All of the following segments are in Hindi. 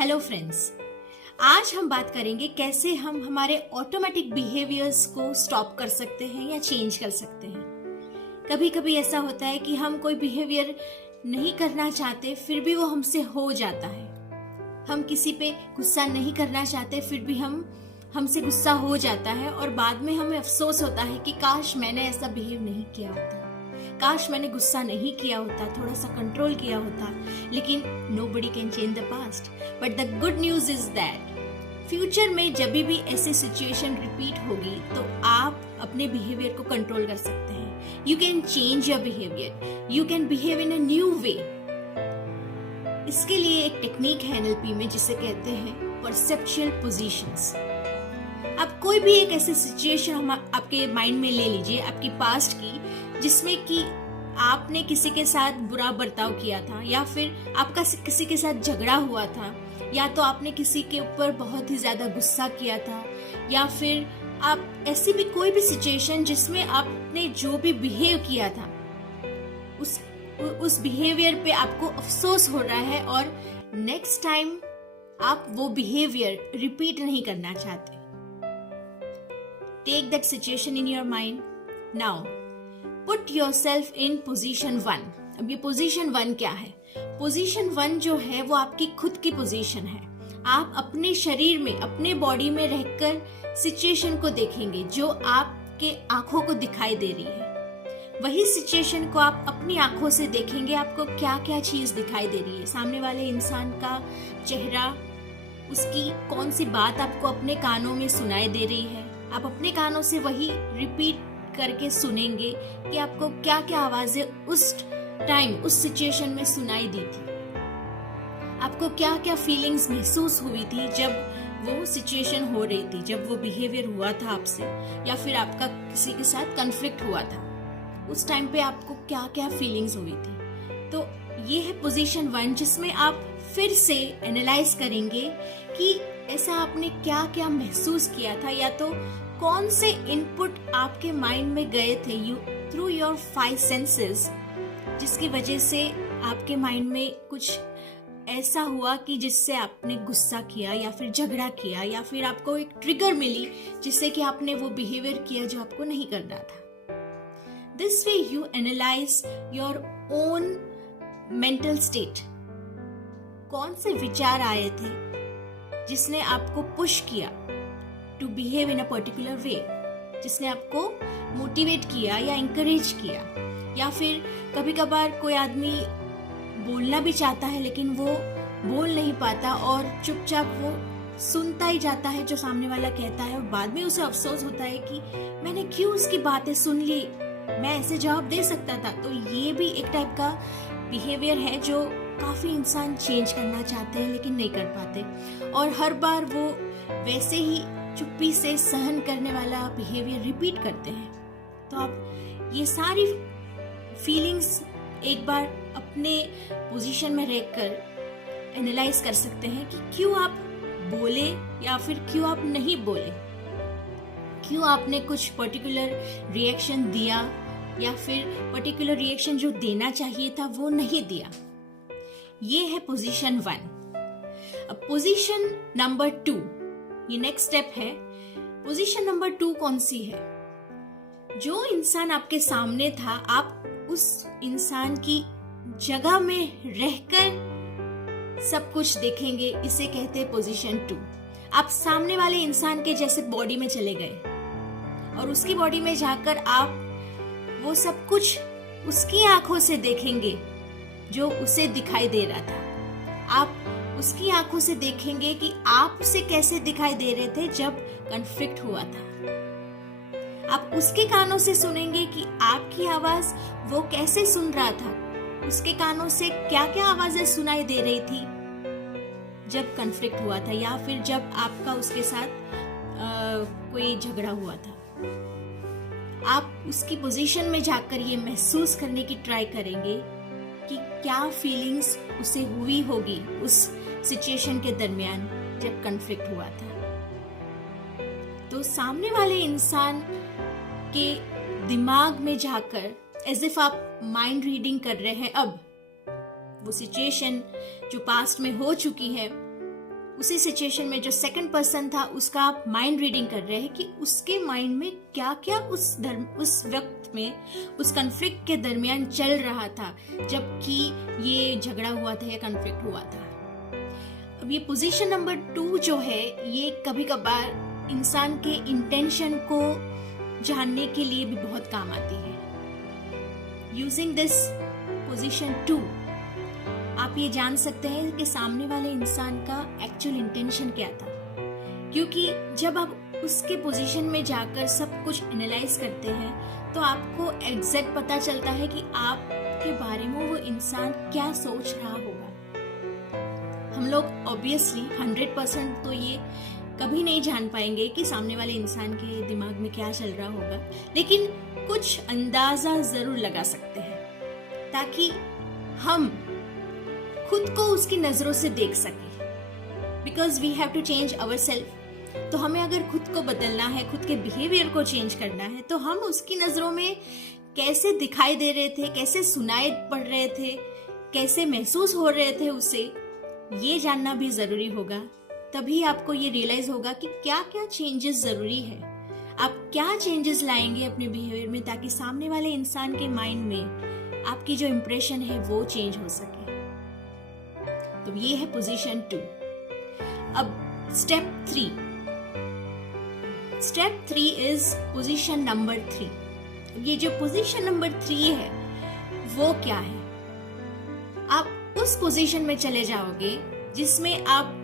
हेलो फ्रेंड्स, आज हम बात करेंगे कैसे हम हमारे ऑटोमेटिक बिहेवियर्स को स्टॉप कर सकते हैं या चेंज कर सकते हैं। कभी कभी ऐसा होता है कि हम कोई बिहेवियर नहीं करना चाहते फिर भी वो हमसे हो जाता है। हम किसी पे गुस्सा नहीं करना चाहते फिर भी हमसे गुस्सा हो जाता है और बाद में हमें अफसोस होता है कि काश मैंने ऐसा बिहेव नहीं किया होता, काश मैंने गुस्सा नहीं किया होता, थोड़ा सा कंट्रोल किया होता। लेकिन nobody can change the past, but the good news is that future में जब भी ऐसी सिचुएशन रिपीट होगी तो आप अपने बिहेवियर को कंट्रोल कर सकते हैं। You can change your behaviour, you can behave in a new way. इसके लिए एक टेक्निक है एनएलपी में जिसे कहते हैं परसेप्चुअल पोजीशंस। आप कोई भी एक ऐसी सिचुएशन हम आपके माइंड में ले लीजिए, आपकी पास्ट की, जिसमें कि आपने किसी के साथ बुरा बर्ताव किया था या फिर आपका किसी के साथ झगड़ा हुआ था या तो आपने किसी के ऊपर बहुत ही ज्यादा गुस्सा किया था या फिर आप ऐसी भी कोई भी सिचुएशन जिसमें आपने जो भी बिहेव किया था उस बिहेवियर पे आपको अफसोस हो रहा है और नेक्स्ट टाइम आप वो बिहेवियर रिपीट नहीं करना चाहते। Take that situation in your mind now. Put yourself in position 1। अब ये पोजीशन 1 क्या है? पोजीशन 1 जो है वो आपकी खुद की पोजीशन है। आप अपने शरीर में, अपने बॉडी में रहकर सिचुएशन को देखेंगे जो आपके आंखों को दिखाई दे रही है। वही सिचुएशन को आप अपनी आंखों से देखेंगे, आपको क्या क्या चीज दिखाई दे रही है, सामने वाले इंसान का चेहरा, उसकी कौन सी बात आपको अपने कानों में सुनाई दे रही है। आप अपने कानों से वही रिपीट करके सुनेंगे कि आपको क्या क्या आवाजें उस टाइम, उस सिचुएशन में सुनाई दी थी, आपको क्या क्या फीलिंग्स महसूस हुई थी जब वो सिचुएशन हो रही थी, जब वो बिहेवियर हुआ था आपसे या फिर आपका किसी के साथ कॉन्फ्लिक्ट हुआ था, उस टाइम पे आपको क्या क्या फीलिंग्स हुई थी। तो ये है पोजीशन 1 जिसमें आप फिर से एनालाइज करेंगे कि ऐसा आपने क्या क्या महसूस किया था या तो कौन से इनपुट आपके माइंड में गए थे थ्रू योर 5 सेंसेस, जिसकी वजह से आपके माइंड में कुछ ऐसा हुआ कि जिससे आपने गुस्सा किया या फिर झगड़ा किया या फिर आपको एक ट्रिगर मिली जिससे कि आपने वो बिहेवियर किया जो आपको नहीं करना था। This way you analyse your own mental state. कौन से विचार आए थे जिसने आपको पुश किया to behave in a particular way, जिसने आपको मोटिवेट किया या इंकरेज किया। या फिर कभी कभार कोई आदमी बोलना भी चाहता है लेकिन वो बोल नहीं पाता और चुपचाप वो सुनता ही जाता है जो सामने वाला कहता है और बाद में उसे अफसोस होता है कि मैंने क्यों उसकी बातें सुन ली, मैं ऐसे जवाब दे सकता था। तो ये भी एक टाइप का बिहेवियर है जो काफी इंसान चेंज करना चाहते हैं लेकिन नहीं कर पाते और हर बार वो वैसे ही चुप्पी से सहन करने वाला बिहेवियर रिपीट करते हैं। तो आप ये सारी फीलिंग्स एक बार अपने पोजीशन में रहकर एनालाइज कर सकते हैं कि क्यों आप बोले या फिर क्यों आप नहीं बोले, क्यों आपने कुछ पर्टिकुलर रिएक्शन दिया या फिर पर्टिकुलर रिएक्शन जो देना चाहिए था वो नहीं दिया। ये है पोजीशन 1। अब पोजीशन नंबर 2, ये नेक्स्ट स्टेप है। पोजीशन नंबर 2 कौन सी है? जो इंसान आपके सामने था, आप उस इंसान की जगह में रहकर सब कुछ देखेंगे, इसे कहते हैं पोजीशन 2। आप सामने वाले इंसान के जैसे बॉडी में चले गए और उसकी बॉडी में जाकर आप वो सब कुछ उसकी आंखों से देखेंगे जो उसे दिखाई दे रहा था। आप उसकी आंखों से देखेंगे कि आप उसे कैसे दिखाई दे रहे थे जब कॉन्फ्लिक्ट हुआ था। आप उसके कानों से सुनेंगे कि आपकी आवाज वो कैसे सुन रहा था, उसके कानों से क्या क्या आवाजें सुनाई दे रही थी जब कॉन्फ्लिक्ट हुआ था या फिर जब आपका उसके साथ कोई झगड़ा हुआ था। आप उसकी पोजीशन में जाकर ये महसूस करने की ट्राई करेंगे कि क्या फीलिंग्स उसे हुई होगी उस सिचुएशन के दरमियान जब कॉन्फ्लिक्ट हुआ था। तो सामने वाले इंसान के दिमाग में जाकर एज इफ आप माइंड रीडिंग कर रहे हैं, अब वो सिचुएशन जो पास्ट में हो चुकी है उसी सिचुएशन में जो सेकंड पर्सन था उसका आप माइंड रीडिंग कर रहे हैं कि उसके माइंड में क्या क्या उस वक्त में उस कन्फ्लिक्ट के दरमियान चल रहा था जबकि ये झगड़ा हुआ था या कन्फ्लिक्ट हुआ था। अब ये पोजीशन नंबर 2 जो है ये कभी कभार इंसान के इंटेंशन को जानने के लिए भी बहुत काम आती है। यूजिंग दिस पोजीशन 2 आप ये जान सकते हैं कि सामने वाले इंसान का एक्चुअल इंटेंशन क्या था, क्योंकि जब आप उसके पोजीशन में जाकर सब कुछ एनालाइज करते हैं तो आपको एग्जैक्ट पता चलता है कि आपके बारे में वो इंसान क्या सोच रहा होगा। हम लोग ऑब्वियसली 100% तो ये कभी नहीं जान पाएंगे कि सामने वाले इंसान के दिमाग में क्या चल रहा होगा, लेकिन कुछ अंदाजा जरूर लगा सकते हैं ताकि हम खुद को उसकी नजरों से देख सके। Because we have to change our self. तो हमें अगर खुद को बदलना है, खुद के बिहेवियर को चेंज करना है, तो हम उसकी नजरों में कैसे दिखाई दे रहे थे, कैसे सुनाई पड़ रहे थे, कैसे महसूस हो रहे थे उसे, ये जानना भी जरूरी होगा। तभी आपको ये रियलाइज होगा कि क्या क्या चेंजेस जरूरी है, आप क्या चेंजेस लाएंगे अपने बिहेवियर में ताकि सामने वाले इंसान के माइंड में आपकी जो इंप्रेशन है वो चेंज हो सके। तो ये है पोजीशन 2। अब स्टेप 3 इज पोजीशन नंबर 3। ये जो पोजीशन नंबर 3 है वो क्या है? आप उस पोजीशन में चले जाओगे जिसमें आप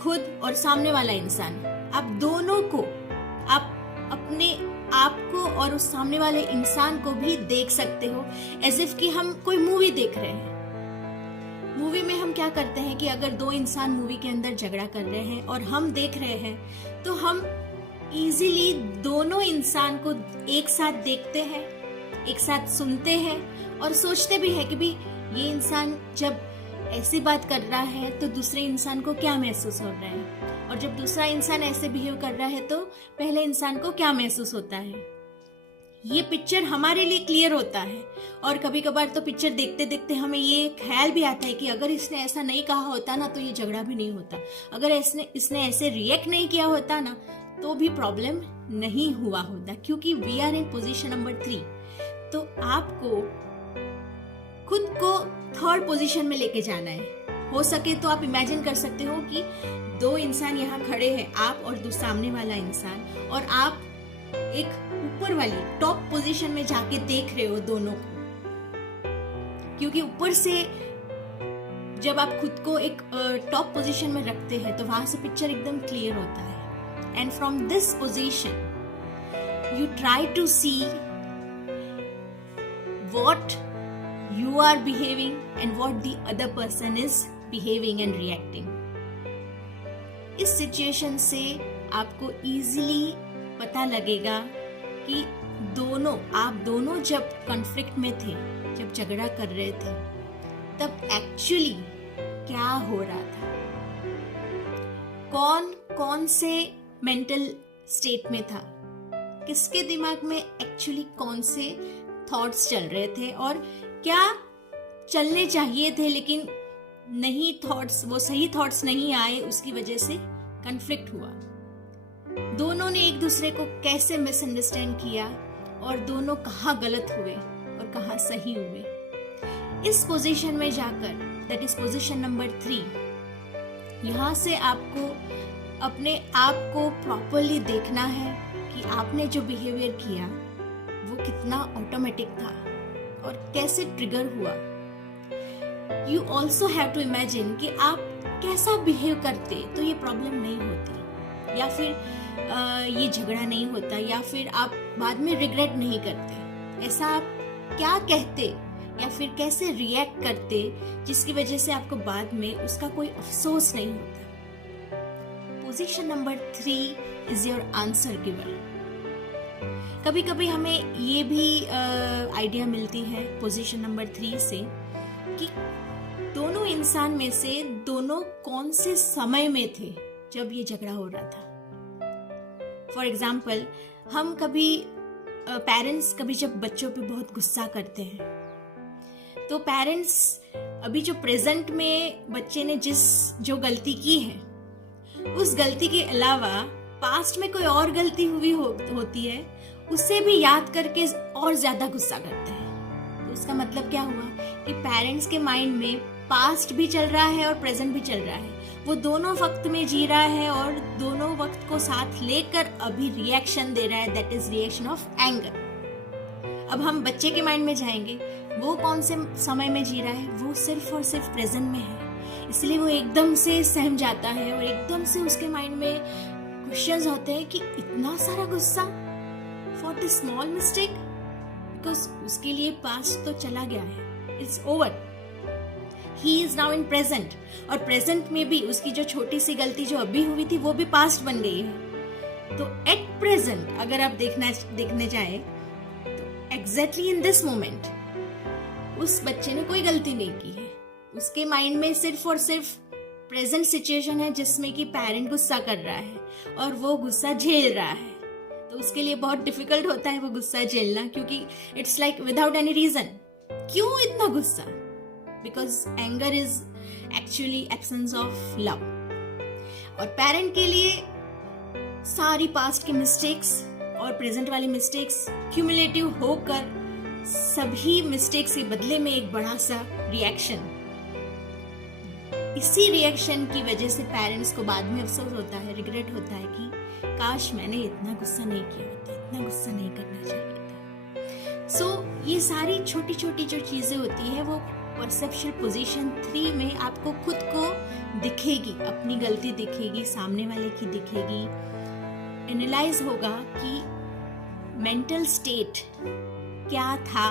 खुद और सामने वाला इंसान, आप दोनों को, आप अपने आप को और उस सामने वाले इंसान को भी देख सकते हो, एज इफ कि हम कोई मूवी देख रहे हैं। मूवी में हम क्या करते हैं कि अगर दो इंसान मूवी के अंदर झगड़ा कर रहे हैं और हम देख रहे हैं तो हम इजीली दोनों इंसान को एक साथ देखते हैं, एक साथ सुनते हैं और सोचते भी हैं कि भी ये इंसान जब ऐसी बात कर रहा है तो दूसरे इंसान को क्या महसूस हो रहा है, और जब दूसरा इंसान ऐसे बिहेव कर रहा है तो पहले इंसान को क्या महसूस होता है। ये पिक्चर हमारे लिए क्लियर होता है। और कभी कभार तो पिक्चर देखते देखते हमें ये ख्याल भी आता है कि अगर इसने ऐसा नहीं कहा होता ना तो ये झगड़ा भी नहीं होता, अगर इसने ऐसे रिएक्ट नहीं किया होता ना तो भी प्रॉब्लम नहीं हुआ होता, क्योंकि we are in position number 3। तो आपको खुद को थर्ड पोजीशन में लेके जाना है। हो सके तो आप इमेजिन कर सकते हो कि दो इंसान यहाँ खड़े हैं, आप और सामने वाला इंसान, और आप एक ऊपर वाली टॉप पोजीशन में जाके देख रहे हो दोनों को, क्योंकि ऊपर से जब आप खुद को एक टॉप पोजीशन में रखते हैं तो वहां से पिक्चर एकदम क्लियर होता है। And from this position you try to see what you are behaving and what the other person is behaving and reacting। इस सिचुएशन से आपको इजीली पता लगेगा कि आप दोनों जब कॉन्फ्लिक्ट में थे, जब झगड़ा कर रहे थे, तब एक्चुअली क्या हो रहा था, कौन से मेंटल स्टेट में था, किसके दिमाग में एक्चुअली कौन से थॉट्स चल रहे थे और क्या चलने चाहिए थे लेकिन नहीं, वो सही थॉट्स नहीं आए, उसकी वजह से कन्फ्लिक्ट हुआ। दोनों ने एक दूसरे को कैसे मिसअंडरस्टैंड किया और दोनों कहाँ गलत हुए और कहाँ सही हुए। इस पोजीशन में जाकर, दैट इज पोजीशन नंबर 3, यहाँ से आपको अपने आप को प्रॉपरली देखना है कि आपने जो बिहेवियर किया वो कितना ऑटोमेटिक था और कैसे ट्रिगर हुआ। You also have to imagine कि आप कैसा बिहेव करते तो ये प्रॉब्लम नहीं होती, या फिर ये झगड़ा नहीं होता, या फिर आप बाद में रिग्रेट नहीं करते। ऐसा आप क्या कहते या फिर कैसे रिएक्ट करते जिसकी वजह से आपको बाद में उसका कोई अफसोस नहीं होता। Position number 3 is your answer giver. कभी कभी हमें ये भी आइडिया मिलती है पोजीशन नंबर 3 से कि दोनों इंसान में से दोनों कौन से समय में थे जब ये झगड़ा हो रहा था। फॉर एग्जाम्पल, हम पेरेंट्स कभी जब बच्चों पे बहुत गुस्सा करते हैं तो पेरेंट्स अभी जो प्रेजेंट में बच्चे ने जो गलती की है, उस गलती के अलावा पास्ट में कोई और गलती हुई होती है, उसे भी याद करके और ज्यादा गुस्सा करते हैं। तो उसका मतलब क्या हुआ कि पेरेंट्स के माइंड में पास्ट भी चल रहा है और प्रेजेंट भी चल रहा है। वो दोनों वक्त में जी रहा है और दोनों वक्त को साथ लेकर अभी रिएक्शन दे रहा है, that is reaction of anger. अब हम बच्चे के माइंड में जाएंगे, वो कौन से समय में जी रहा है, वो सिर्फ और सिर्फ प्रेजेंट में है, इसलिए वो एकदम से सहम जाता है और एकदम से उसके माइंड में क्वेश्चंस होते हैं कि इतना सारा गुस्सा for the small mistake, because उसके लिए पास्ट तो चला गया है, it's over, he is now in present. और प्रेजेंट में भी उसकी जो छोटी सी गलती जो अभी हुई थी वो भी पास्ट बन गई है। तो एट प्रेजेंट अगर आप देखने जाए तो एग्जैक्टली इन दिस मोमेंट उस बच्चे ने कोई गलती नहीं की है, उसके माइंड में सिर्फ और सिर्फ प्रेजेंट सिचुएशन है जिसमें कि पेरेंट गुस्सा कर रहा है और वो गुस्सा झेल रहा है। तो उसके लिए बहुत डिफिकल्ट होता है वो गुस्सा झेलना, क्योंकि it's like without any reason, क्यों इतना गुस्सा, because anger is actually absence of love. और पेरेंट के लिए सारी पास्ट की मिस्टेक्स और प्रेजेंट वाली मिस्टेक्स क्यूमुलेटिव होकर सभी मिस्टेक्स के बदले में एक बड़ा सा रिएक्शन, इसी रिएक्शन की वजह से पेरेंट्स को बाद में अफसोस होता है, रिग्रेट होता है कि काश मैंने इतना गुस्सा नहीं किया होता, इतना गुस्सा नहीं करना चाहिए था। सो ये सारी छोटी छोटी जो चीजें होती है वो परसेप्शन पोजीशन 3 में आपको खुद को दिखेगी, अपनी गलती दिखेगी, सामने वाले की दिखेगी, एनालाइज होगा कि मेंटल स्टेट क्या था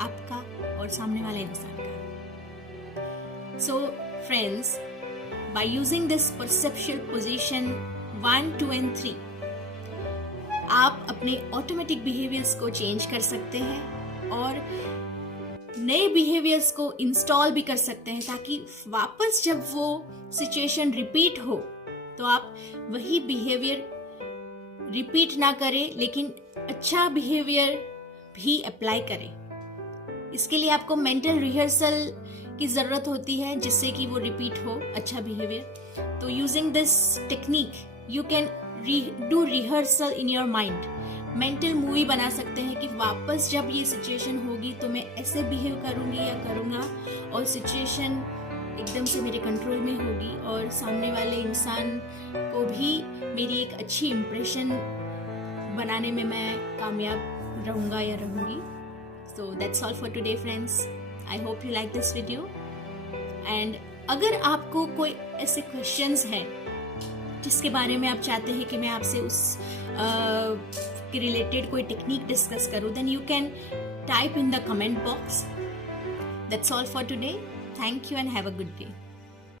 आपका और सामने वाले इंसान का। So friends, by using this perceptual position 1, 2 and 3 आप अपने ऑटोमेटिक बिहेवियर्स को चेंज कर सकते हैं और नए बिहेवियर्स को इंस्टॉल भी कर सकते हैं, ताकि वापस जब वो सिचुएशन रिपीट हो तो आप वही बिहेवियर रिपीट ना करें, लेकिन अच्छा बिहेवियर भी अप्लाई करें। इसके लिए आपको मेंटल रिहर्सल की जरूरत होती है जिससे कि वो रिपीट हो अच्छा बिहेवियर। तो using this technique you can do rehearsal in your mind, mental movie बना सकते हैं कि वापस जब ये सिचुएशन होगी तो मैं ऐसे बिहेव करूंगी या करूंगा और सिचुएशन एकदम से मेरे कंट्रोल में होगी और सामने वाले इंसान को भी मेरी एक अच्छी इम्प्रेशन बनाने में मैं कामयाब रहूंगा या रहूंगी। So that's all for today friends, I hope you like this video. And अगर आपको कोई ऐसे क्वेश्चंस हैं जिसके बारे में आप चाहते हैं कि मैं आपसे उस के रिलेटेड कोई टेक्निक डिस्कस करूं, then you can type in the comment box. That's all for today, thank you and have a good day.